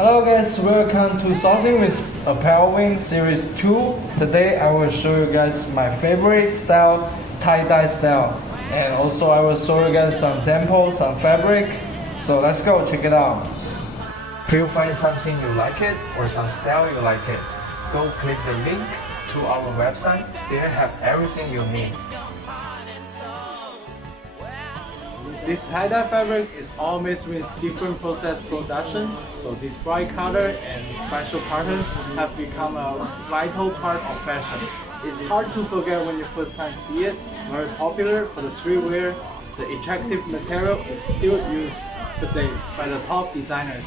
Hello guys, welcome to Sourcing with ApparelWin Series 2. Today I will show you guys my favorite style, tie-dye style. And also I will show you guys some samples, some fabric. So let's go, check it out. If you find something you like it or some style you like it, go click the link to our website. There have everything you need. This tie-dye fabric is all made with different process production, so this bright color and special patterns have become a vital part of fashion. It's hard to forget when you first time see it. Very popular for the streetwear, the attractive material is still used today by the top designers.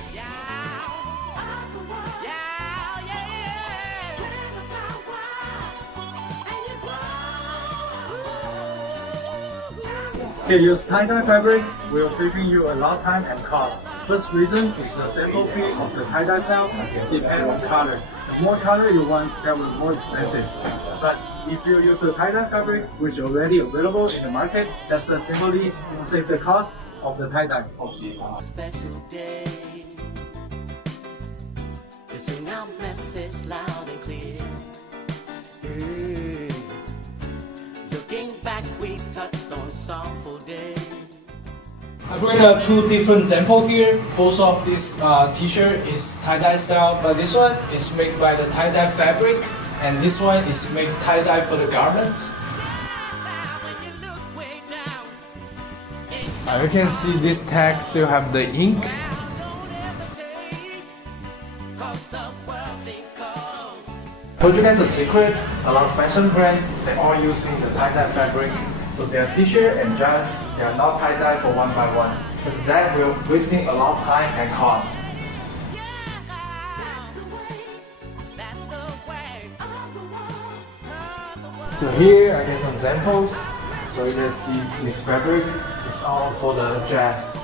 If you use tie-dye fabric, will saving you a lot of time and cost. First reason is the sample fee of the tie-dye style is depend on color. The more color you want, that will be more expensive. But if you use the tie-dye fabric, which is already available in the market, just simply save the cost of the tie-dye. Special day to sing our message loud and clear. Looking back, we touched on sorrowful days. I bring two different samples here. Both of this t-shirt is tie-dye style, but this one is made by the tie-dye fabric, and this one is made tie-dye for the garment. You can see this tag still have the ink. Told you guys a secret, a lot of fashion brands, they're all using the tie-dye fabric. So their t-shirt and dress, they are not tie-dye for one by one, because that will wasting a lot of time and cost. So here I get some samples. So you can see this fabric is all for the dress.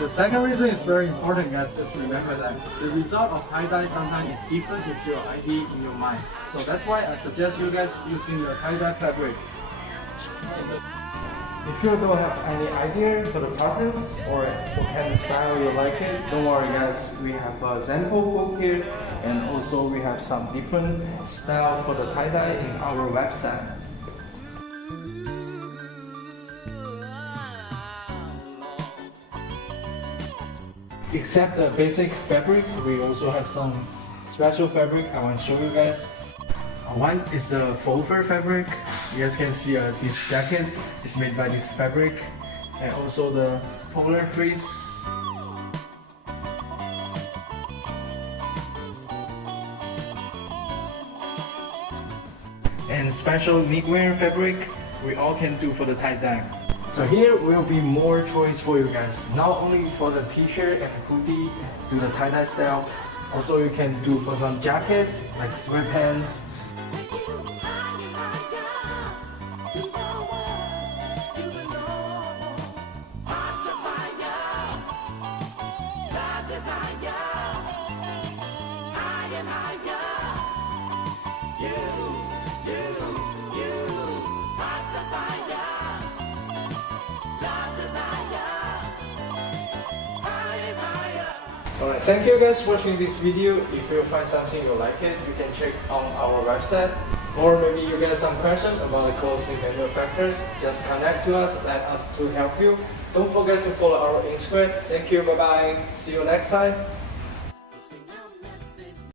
The second reason is very important, guys. Just remember that the result of tie-dye sometimes is different with your idea in your mind. So that's why I suggest you guys using the tie-dye fabric. If you don't have any idea for the patterns or what kind of style you like it, don't worry guys. We have a sample book here, and also we have some different style for the tie-dye in our website. Except the basic fabric, we also have some special fabric I want to show you guys. One is the faux fur fabric. You guys can see this jacket is made by this fabric, and also the polar fleece. And special knitwear fabric we all can do for the tie-dye. So here will be more choice for you guys. Not only for the t-shirt and hoodie, do the tie-dye style. Also you can do for some jacket like sweatpants. Alright, thank you guys for watching this video. If you find something you like it, you can check on our website. Or maybe you get some question about the clothing manufacturers, just connect to us, let us to help you. Don't forget to follow our Instagram. Thank you, bye bye. See you next time.